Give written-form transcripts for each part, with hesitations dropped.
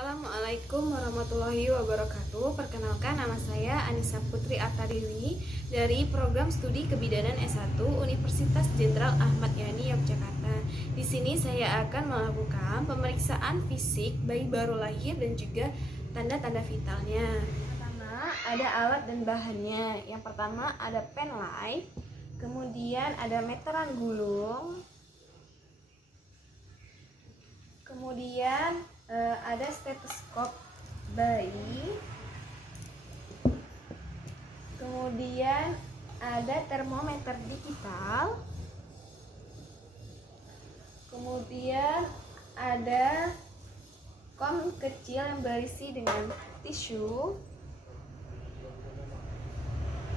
Assalamualaikum warahmatullahi wabarakatuh. Perkenalkan, nama saya Anissa Putri Artadewi dari Program Studi Kebidanan S1 Universitas Jenderal Ahmad Yani, Yogyakarta. Di sini saya akan melakukan pemeriksaan fisik bayi baru lahir dan juga tanda-tanda vitalnya. Pertama, ada alat dan bahannya. Yang pertama ada pen light, kemudian ada meteran gulung, kemudian ada stetoskop bayi, kemudian ada termometer digital, kemudian ada kom kecil yang berisi dengan tisu.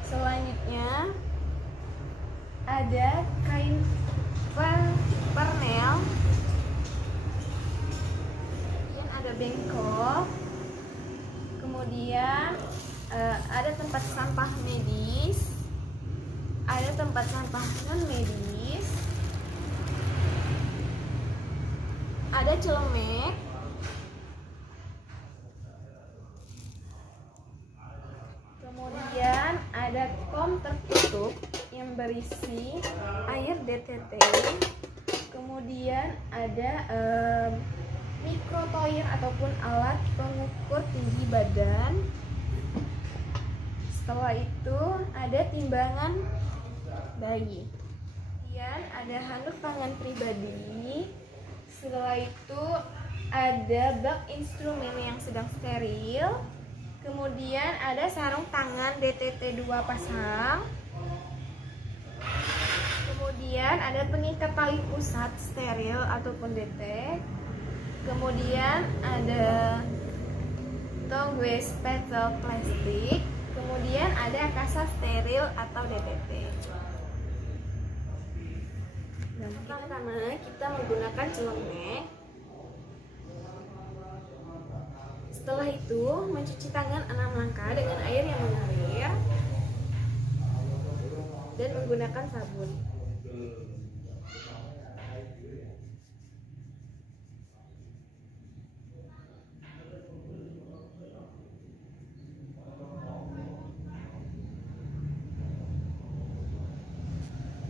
Selanjutnya ada kain pernel, ada bengkok, kemudian ada tempat sampah medis, ada tempat sampah non medis, ada celemek, kemudian ada kom tertutup yang berisi air DTT, kemudian ada mikrotoir ataupun alat pengukur tinggi badan. Setelah itu ada timbangan bayi. Kemudian ada handuk tangan pribadi. Setelah itu ada bak instrumen yang sedang steril. Kemudian ada sarung tangan DTT 2 pasang. Kemudian ada pengikat tali pusat steril ataupun DT. Kemudian ada tongue spatule plastik, kemudian ada kasa steril atau DTT. Pertama kita menggunakan celemek. Setelah itu mencuci tangan 6 langkah dengan air yang mengalir dan menggunakan sabun.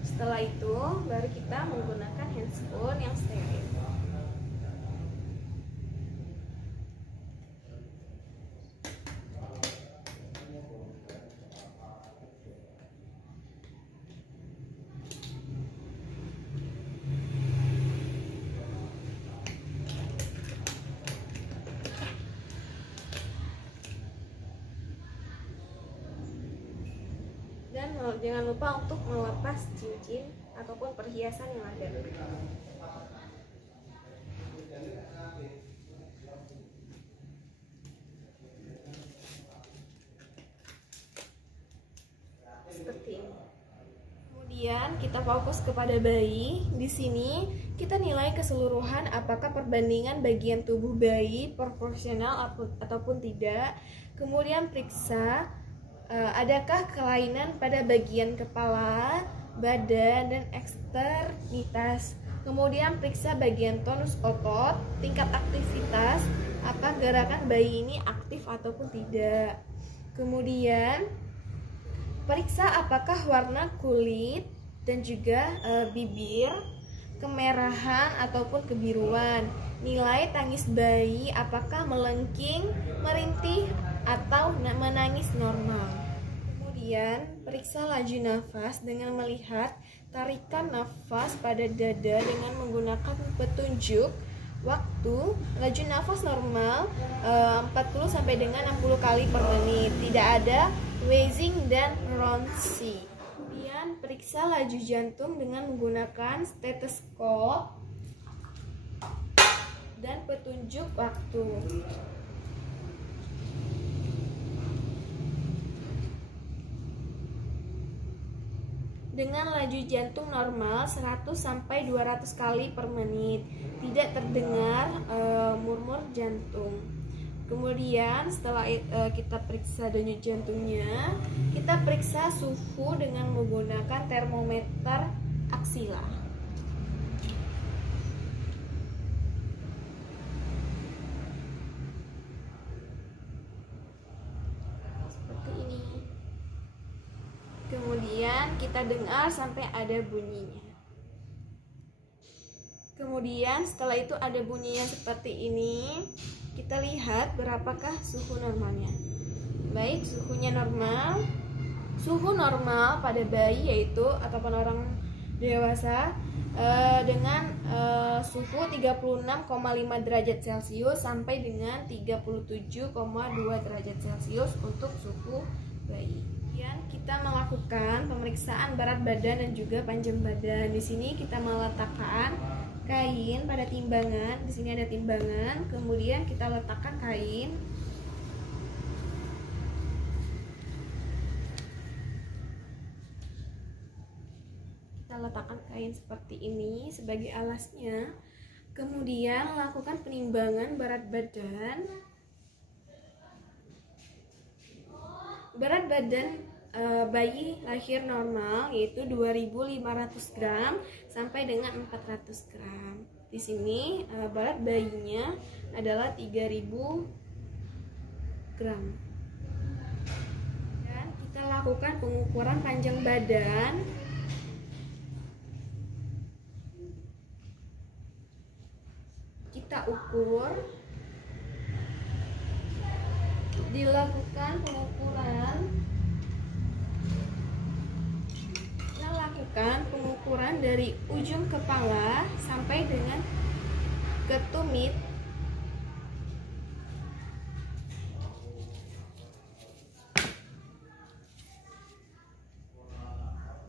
Setelah itu baru kita menggunakan handscoon yang steril. Dan jangan lupa untuk melepas cincin ataupun perhiasan yang ada. Seperti ini. Kemudian kita fokus kepada bayi. Di sini kita nilai keseluruhan apakah perbandingan bagian tubuh bayi proporsional ataupun tidak. Kemudian periksa adakah kelainan pada bagian kepala, badan, dan eksternitas. Kemudian periksa bagian tonus otot, tingkat aktivitas, apa gerakan bayi ini aktif ataupun tidak. Kemudian periksa apakah warna kulit dan juga bibir kemerahan ataupun kebiruan. Nilai tangis bayi apakah melengking, merintih, atau menangis normal. Kemudian periksa laju nafas dengan melihat tarikan nafas pada dada dengan menggunakan petunjuk waktu. Laju nafas normal 40 sampai dengan 60 kali per menit. Tidak ada wheezing dan ronsi. Kemudian periksa laju jantung dengan menggunakan stetoskop dan petunjuk waktu. Dengan laju jantung normal 100 sampai 200 kali per menit, tidak terdengar murmur jantung. Kemudian setelah kita periksa denyut jantungnya, kita periksa suhu dengan menggunakan termometer aksila. kita dengar sampai ada bunyinya. Kemudian setelah itu ada bunyinya seperti ini, kita lihat berapakah suhu normalnya. Baik, suhunya normal. Suhu normal pada bayi yaitu ataupun orang dewasa dengan suhu 36,5 derajat Celcius sampai dengan 37,2 derajat Celcius untuk suhu bayi. Kemudian kita melakukan pemeriksaan berat badan dan juga panjang badan. Di sini kita meletakkan kain pada timbangan. Di sini ada timbangan, kemudian kita letakkan kain. Kita letakkan kain seperti ini sebagai alasnya. Kemudian lakukan penimbangan berat badan. Berat badan bayi lahir normal yaitu 2.500 gram sampai dengan 400 gram. Di sini berat bayinya adalah 3.000 gram. Dan kita lakukan pengukuran panjang badan. Kita ukur, dilakukan pengukuran, kita lakukan pengukuran dari ujung kepala sampai dengan ke tumit.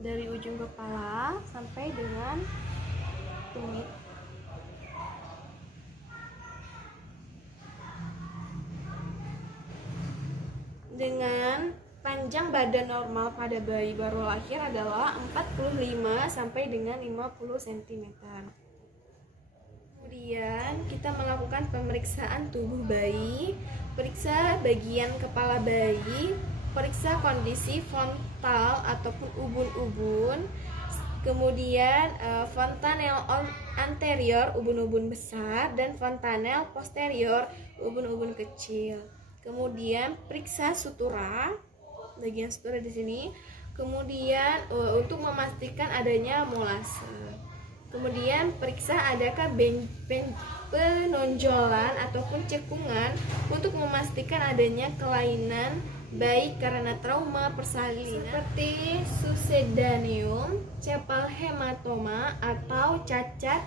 Dari ujung kepala sampai dengan tumit. Dengan panjang badan normal pada bayi baru lahir adalah 45 sampai dengan 50 cm. Kemudian kita melakukan pemeriksaan tubuh bayi, periksa bagian kepala bayi, periksa kondisi frontal ataupun ubun-ubun, kemudian fontanel anterior ubun-ubun besar dan fontanel posterior ubun-ubun kecil. Kemudian periksa sutura, bagian sutura di sini. Kemudian untuk memastikan adanya molase. Kemudian periksa adakah penonjolan ataupun cekungan untuk memastikan adanya kelainan baik karena trauma persalinan seperti succedaneum, cepal hematoma atau cacat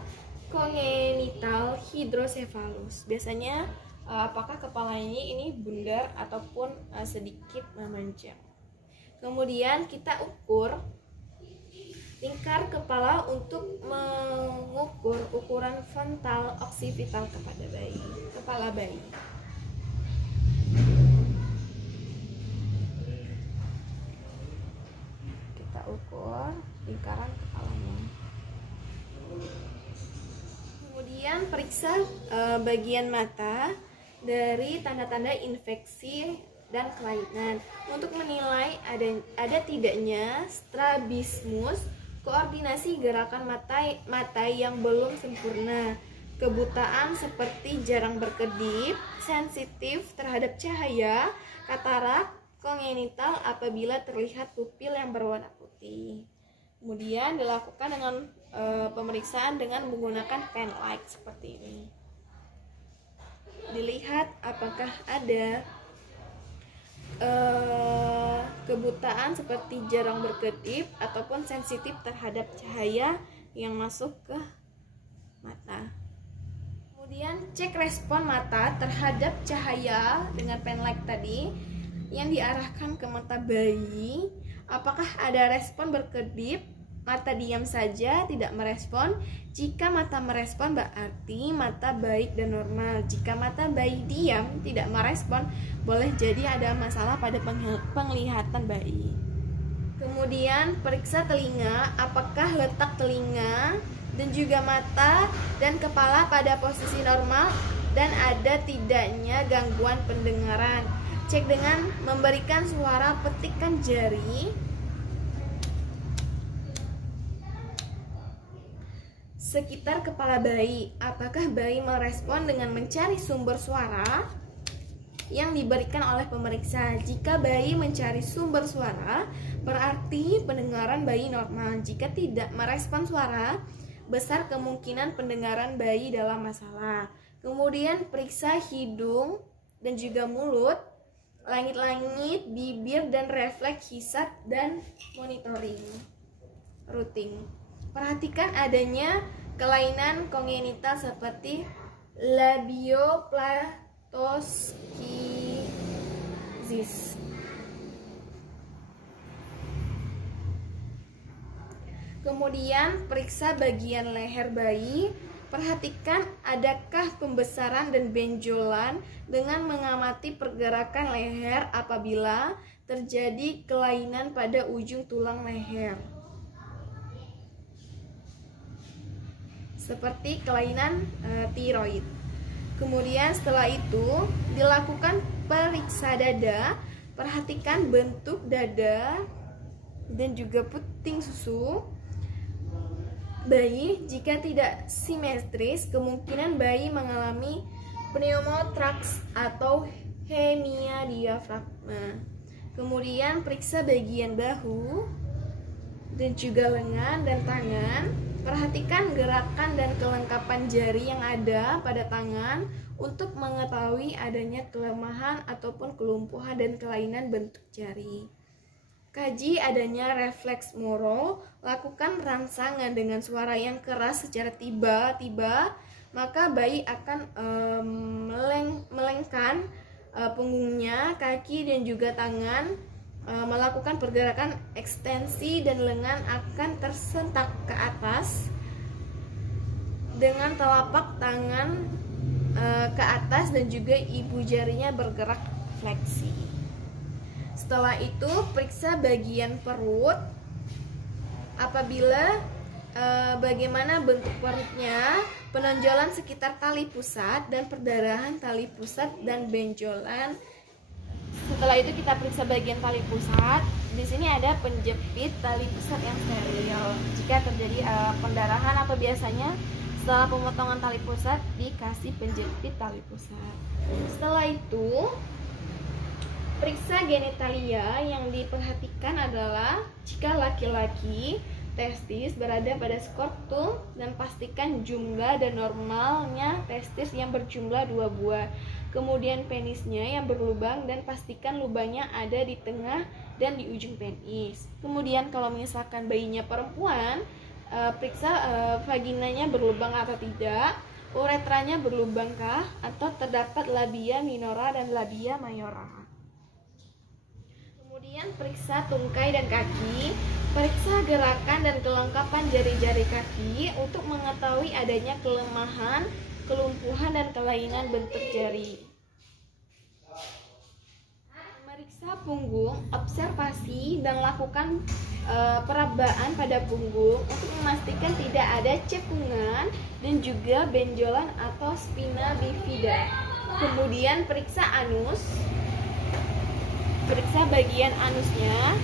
kongenital hidrosefalus. Biasanya apakah kepala ini bundar ataupun sedikit memanjang. Kemudian kita ukur lingkar kepala untuk mengukur ukuran frontal oksipital kepada kepala bayi. Kita ukur lingkaran kepalanya. Kemudian periksa bagian mata dari tanda-tanda infeksi dan kelainan untuk menilai ada tidaknya strabismus, koordinasi gerakan mata yang belum sempurna, kebutaan seperti jarang berkedip, sensitif terhadap cahaya, katarak kongenital apabila terlihat pupil yang berwarna putih. Kemudian dilakukan dengan pemeriksaan dengan menggunakan pen light seperti ini. Dilihat apakah ada kebutaan seperti jarang berkedip ataupun sensitif terhadap cahaya yang masuk ke mata. Kemudian cek respon mata terhadap cahaya dengan pen light tadi yang diarahkan ke mata bayi. Apakah ada respon berkedip, mata diam saja, tidak merespon? Jika mata merespon berarti mata baik dan normal. Jika mata bayi diam, tidak merespon, boleh jadi ada masalah pada penglihatan bayi. Kemudian periksa telinga, apakah letak telinga dan juga mata dan kepala pada posisi normal dan ada tidaknya gangguan pendengaran. Cek dengan memberikan suara petikan jari sekitar kepala bayi. Apakah bayi merespon dengan mencari sumber suara? yang diberikan oleh pemeriksa. Jika bayi mencari sumber suara, berarti pendengaran bayi normal. Jika tidak merespon suara, besar kemungkinan pendengaran bayi dalam masalah. Kemudian periksa hidung dan juga mulut, langit-langit, bibir, dan refleks hisap dan monitoring rutin. Perhatikan adanya kelainan kongenital seperti labioplastoskisis. Kemudian periksa bagian leher bayi. Perhatikan adakah pembesaran dan benjolan dengan mengamati pergerakan leher apabila terjadi kelainan pada ujung tulang leher, seperti kelainan tiroid. Kemudian setelah itu dilakukan periksa dada. Perhatikan bentuk dada dan juga puting susu bayi. Jika tidak simetris, kemungkinan bayi mengalami pneumotrax atau hemia diafragma. Kemudian periksa bagian bahu dan juga lengan dan tangan. Perhatikan gerakan dan kelengkapan jari yang ada pada tangan untuk mengetahui adanya kelemahan ataupun kelumpuhan dan kelainan bentuk jari. Kaji adanya refleks Moro. Lakukan rangsangan dengan suara yang keras secara tiba-tiba, maka bayi akan melengkan punggungnya, kaki, dan juga tangan, melakukan pergerakan ekstensi, dan lengan akan tersentak ke atas dengan telapak tangan ke atas, dan juga ibu jarinya bergerak fleksi. Setelah itu periksa bagian perut. Apabila bagaimana bentuk perutnya, penonjolan sekitar tali pusat dan perdarahan tali pusat dan benjolan. Setelah itu kita periksa bagian tali pusat. Di sini ada penjepit tali pusat yang steril. Jika terjadi pendarahan atau biasanya setelah pemotongan tali pusat dikasih penjepit tali pusat. Setelah itu periksa genitalia. Yang diperhatikan adalah jika laki-laki, testis berada pada skrotum, dan pastikan jumlah dan normalnya testis yang berjumlah 2 buah. Kemudian penisnya yang berlubang, dan pastikan lubangnya ada di tengah dan di ujung penis. Kemudian kalau misalkan bayinya perempuan, periksa vaginanya berlubang atau tidak, uretranya berlubangkah, atau terdapat labia minora dan labia mayora. Kemudian periksa tungkai dan kaki. Periksa gerakan dan kelengkapan jari-jari kaki untuk mengetahui adanya kelemahan, kelumpuhan, dan kelainan bentuk jari. Meriksa punggung, observasi, dan lakukan perabaan pada punggung untuk memastikan tidak ada cekungan dan juga benjolan atau spina bifida. Kemudian periksa anus. Periksa bagian anusnya,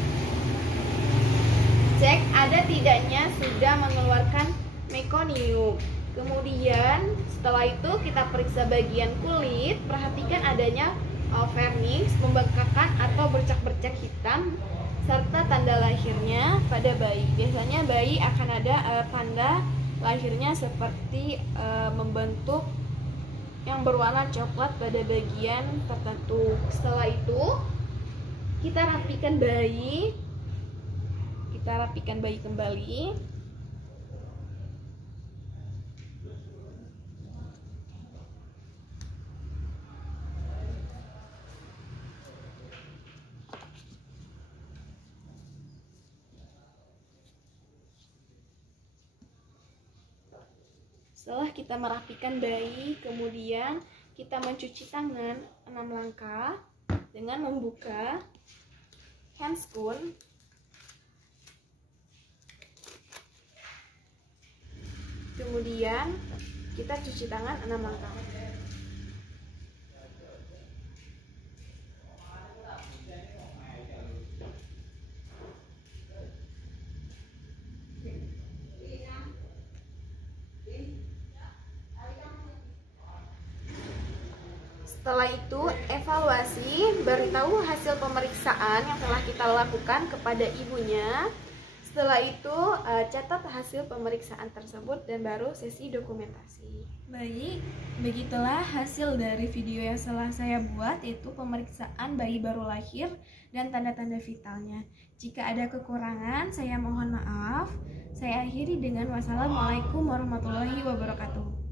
cek ada tidaknya sudah mengeluarkan mekonium. Kemudian setelah itu kita periksa bagian kulit. Perhatikan adanya vernix, pembengkakan atau bercak-bercak hitam, serta tanda lahirnya pada bayi. Biasanya bayi akan ada tanda lahirnya seperti membentuk yang berwarna coklat pada bagian tertentu. Setelah itu kita rapikan bayi. Kita rapikan bayi kembali. Setelah kita merapikan bayi, kemudian kita mencuci tangan 6 langkah dengan membuka handscoon. Kemudian kita cuci tangan 6 langkah. Setelah itu, evaluasi, beritahu hasil pemeriksaan yang telah kita lakukan kepada ibunya. Setelah itu, catat hasil pemeriksaan tersebut dan baru sesi dokumentasi. Baik, begitulah hasil dari video yang telah saya buat, yaitu pemeriksaan bayi baru lahir dan tanda-tanda vitalnya. Jika ada kekurangan, saya mohon maaf. Saya akhiri dengan wassalamualaikum warahmatullahi wabarakatuh.